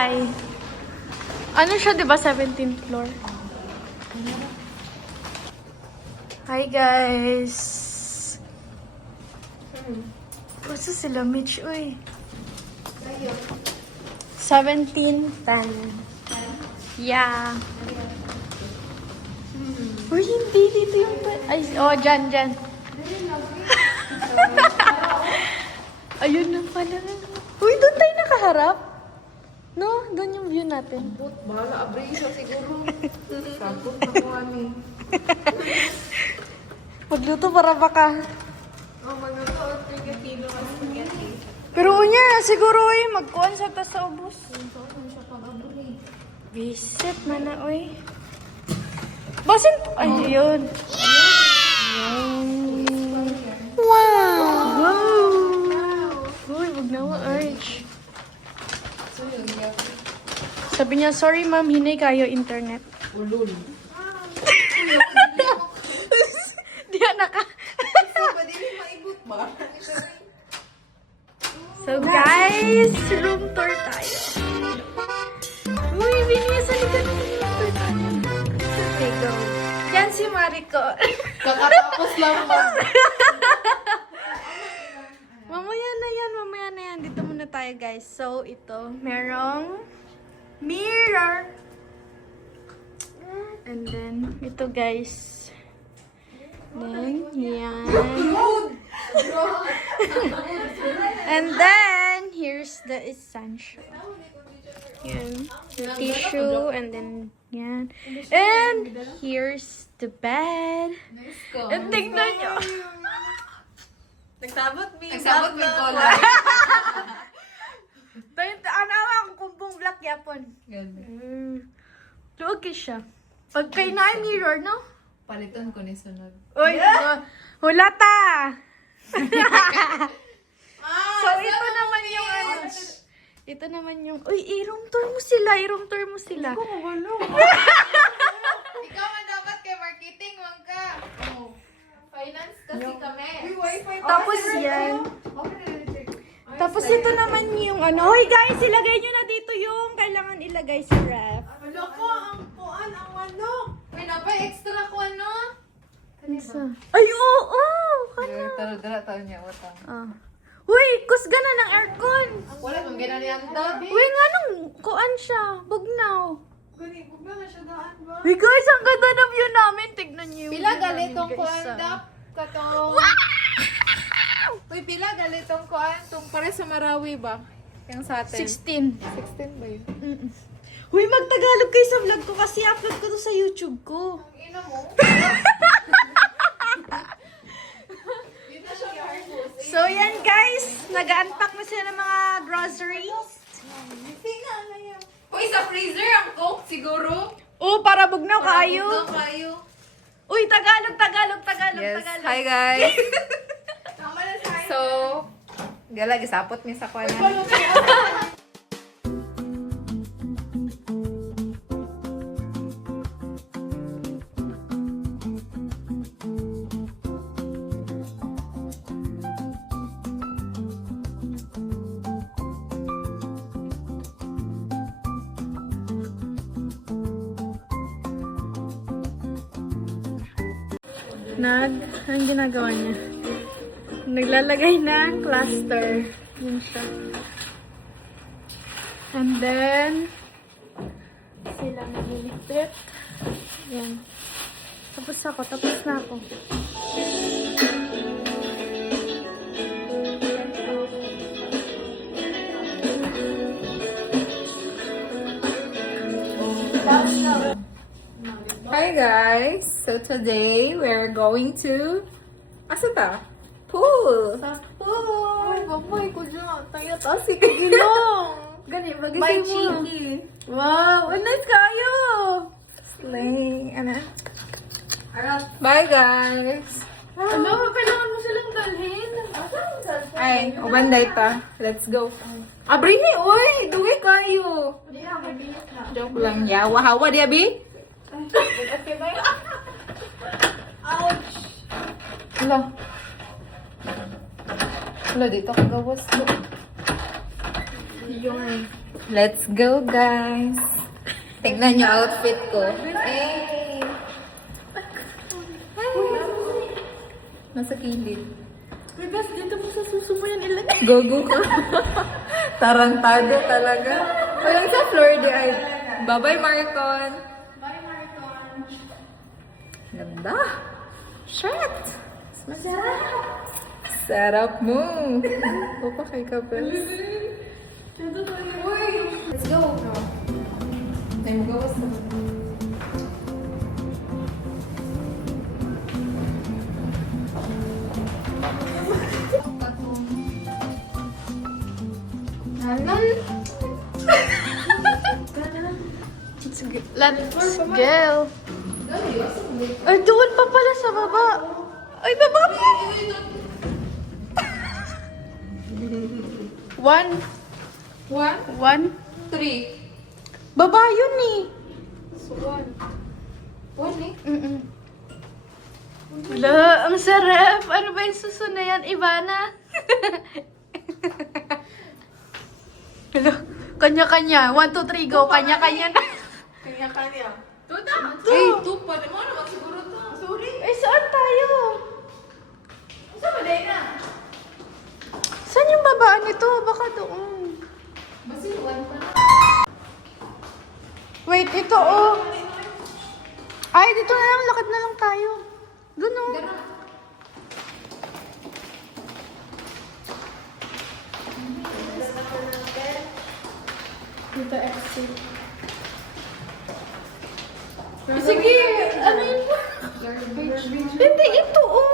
Hi. Ano siya, di ba? 17th floor. Hi, guys. Basta sila, Mitch, uy. 1710. Yeah. Uy, hindi. Dito yung... Ay, oh, dyan. Ayun na pala. Uy, doon tayo nakaharap. No, doon yung view natin. Bahala, abrisa siguro. Sabot na ko ani. Magluto para baka. Oh, magluto 3 kilo ng spaghetti. Pero unya, siguro uy, magkuhan sa tas sa ubos. Saan siya pag-abuli? Visit man na, uy. Basin po. Ay, yun. Wow! Uy, wag na mo, Arch. So yun, yeah. Sabi niya, sorry ma'am, hinay kayo internet. Ulul. Di naka. Ba, di rin maibot ba? So guys, room tour tayo. Uy, Vinny, sa likod ng room tour tayo. Okay, go. Yan si Mariko. Kakatapos lang ba? Mamaya na yan. Dito muna tayo, guys. So, ito, merong mirror. And then, ito, guys. Then, yan. And then, here's the essential. Yan. The tissue, and then, yan. And, here's the bed. And tingnan nyo. Nagsabot mo yung kola. Anawa ang kumbong black yapon. Ganda. Luwag siya. Pag kay na mirror, no? Palitan ko ni sunod. Uy, hula ta! So, ito naman yung ano. Ito naman yung, uy, i-room tour mo sila. Ikaw man dapat kay marketing, wag ka. Oh. Finance kasi kami. Wi-Fi. Tapos yan. Tapos ito naman yung ano. Hoy guys, ilagay nyo na dito yung kailangan ilagay sa ref. Wala ko, ang kuan, ang manok. Uy, napay extra ko ano? Ay, oo! Kana. Tara tayo niya, watang. Ah. Uy, kusga na ng aircon. Wala kang ganyan dabi. Uy, nga nung kuan siya. Bugnaw. Gani, huwag na siya daan ba? Uy guys, ang ganda ng view namin. Tignan niyo yung Pila view namin, galitong guys, kuan ah. dap katong. Uy, pila galitong kuan tong pare sa Marawi ba? Yung sa atin. 16. 16 ba yun? Uy, magtagalog kayo sa vlog ko kasi upload ko to sa YouTube ko. Ang ina mo. Yun na siya harvest. So, yan guys. Nag-unpack na sila ng mga groceries. Tingnan na yan. Uy, sa freezer ang coke siguro. Oh, para bugnaw kayo. Ito kayo. Uy, Tagalog. Yes. Tagalog. Hi guys. So, gala gisapot mi sa kuan. Anong ginagawa niya? Naglalagay ng cluster. Yun siya. And then, sila nagliligpit. Yan. Tapos na ako. Hi guys! So today we're going to asa pool! Sa pool! Ay, baboy ko dyan. Tayo tasi ka gilong. Gani, By magisay mo. Chiki. Wow! Ang nice kayo! Slay! Ano? Bye guys! Ano? Kailangan mo silang dalhin. Ay, ubanday ta. Let's go. Abri ni, oy! Duwi kayo! Joke lang, yawa. Hawa di, abi? Ouch! Hello. Hello, dito ka gawas. Yung Let's go, guys. Tignan nyo outfit ko. Hey! Nasa kilid. Bebas, dito mo sa suso mo yan ilagay. Gogo ka. Tarantado talaga. Walang sa floor di ay. Bye-bye, Maricon. Bye, Maricon. Ganda. Shit. Sarap mo. Opa kay Kapels. Let's go. Time goes. Let's go. Ay, doon pa pala sa baba. Ay, baba mo. One. One. 3. Baba yun eh. So, 1. 1 eh. Wala, ang sarap. Ano ba yung suso na yan, Ivana? Hello, kanya-kanya. 1, 2, 3, go. Kanya-kanya na. Kanya-kanya. Ay, 2 pa. Di mo naman siguro to. Sorry. Eh, saan tayo? Saan ba na? Saan yung babaan nito? Baka doon. Basin 1 pa na. Wait, ito oh. Ay, dito na lang. Lakad na lang tayo. Doon oh. Dara. Dito exit. Sige, ano yun po? Hindi, ito oh.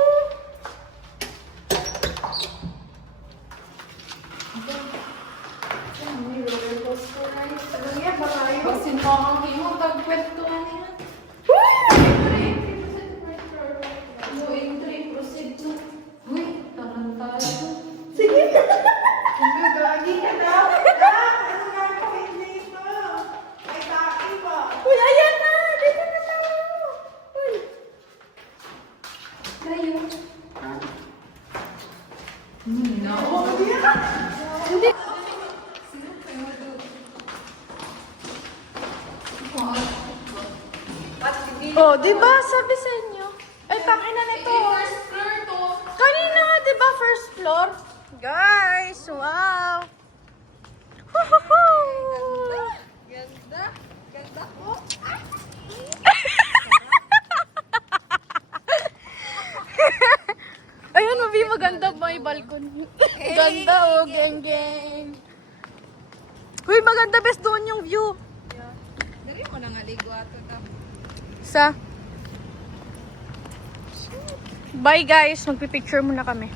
Basin mo ang himo. Tagpwesto nga nila. Going 3, proceed to. Uy, tarantado. Uy, ayan na! Dito na tayo! Uy. Kayo. No. Hindi. Oh, di ba sabi sa inyo? Ay, tangina nito. First floor to. Kanina nga, di ba, first floor? Guys, wow! Woohoo! Ganda. Ganda ko. Ayun, mabi, maganda ba yung balcony? Ganda, oh, geng-geng. Uy, maganda, best doon yung view. Dari mo na nga ligo ato na. Sa? Bye, guys. Magpipicture muna kami.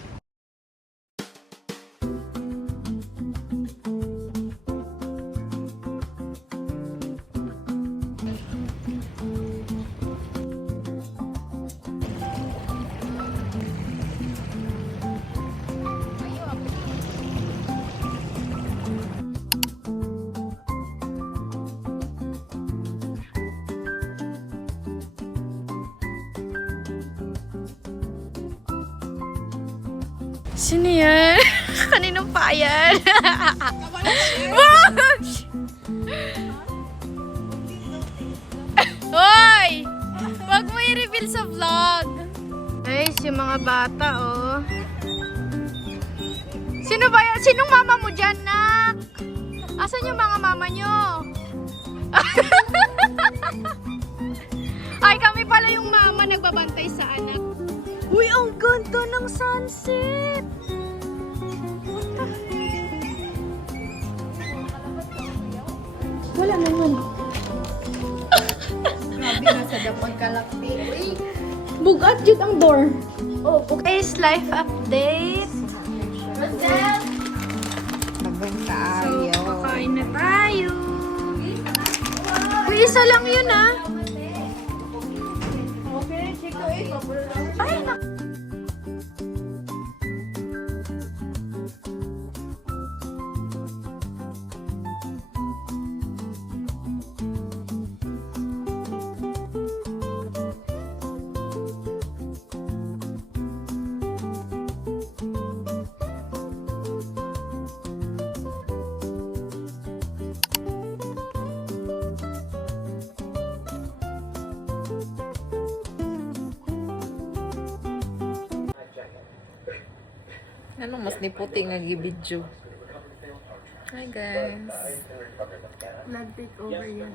Sino yan? Kaninong pa yan? Wag! Hoy! Wag mo i-reveal sa vlog. Guys, yung mga bata, oh. Sino ba yan? Sinong mama mo dyan, nak? Asan yung mga mama nyo? Ay, kami pala yung mama nagbabantay sa anak. Uy, ang ganda ng sunset! Wala naman. Grabe na sa dapag kalakti. Uy. Bugat jud ang door. Oh, guys, life update. What's that? Magang So, kakain na tayo. Uy, isa lang yun ah. Ay, Ano mas ni puti nga gibidyo. Hi guys. Nag-take over yan.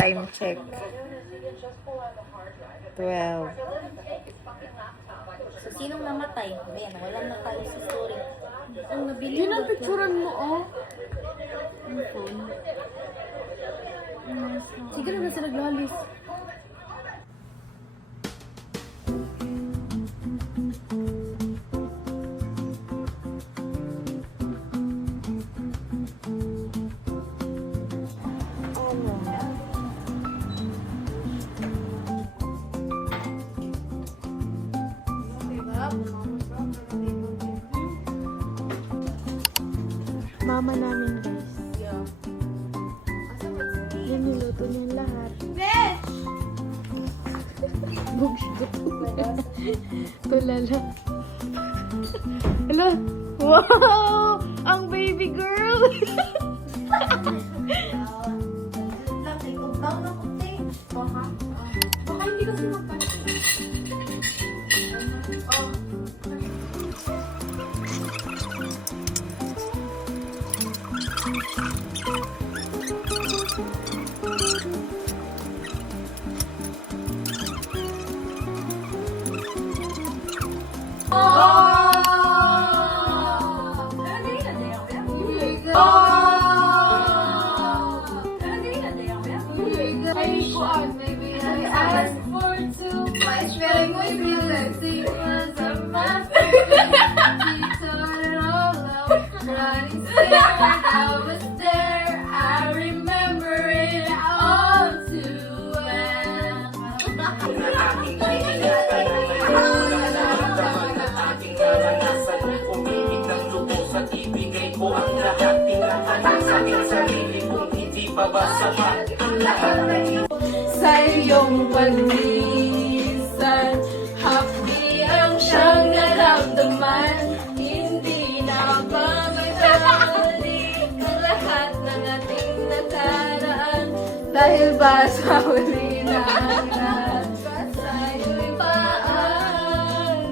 Time check. 12. So, sinong namatay? Ayan, walang nakalo sa story. Ang nabili. Yun ang picturean mo, oh. Ang phone. Sige na nasa naglalis. Mama namin, guys. Yan niluto niya lahat. Bugshoot. Tulala. Hello. Wow! Ang baby girl! Baka hindi kasi magpansin. Maybe I asked for too much. Sharing with you and see was a masterpiece. She tore it all up, running still when I was there. I remember it all too well. Sa iyong pagnisan, happy ang siyang naramdaman. Hindi na babalik ang lahat ng ating nakaraan. Dahil ba sa huli na lahat, sa iyo'y paalam.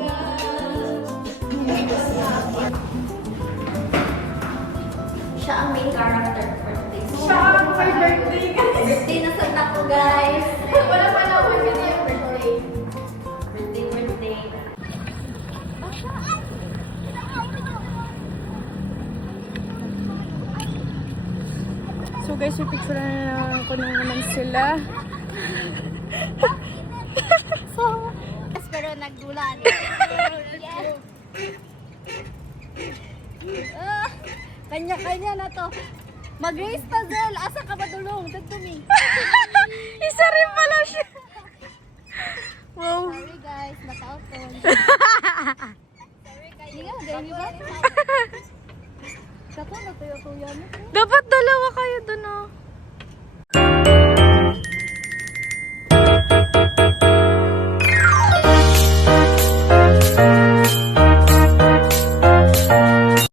Siya ang main character for today's Siya ang my birthday, guys! Birthday na sa tako, guys! Wala pa na ako yung birthday. Birthday. So guys, yung picture na ko na naman sila. Pero nagdulan. Yes! Kanya-kanya na to. Mag-race puzzle. Asa ka ba dulong? Tagtumi. Isa rin pala siya. Wow. Sorry guys, naka-auton. Sorry kayo. Hindi ba? Kato na tuyo-tuyo mo. Dapat dalawa kayo dun, oh.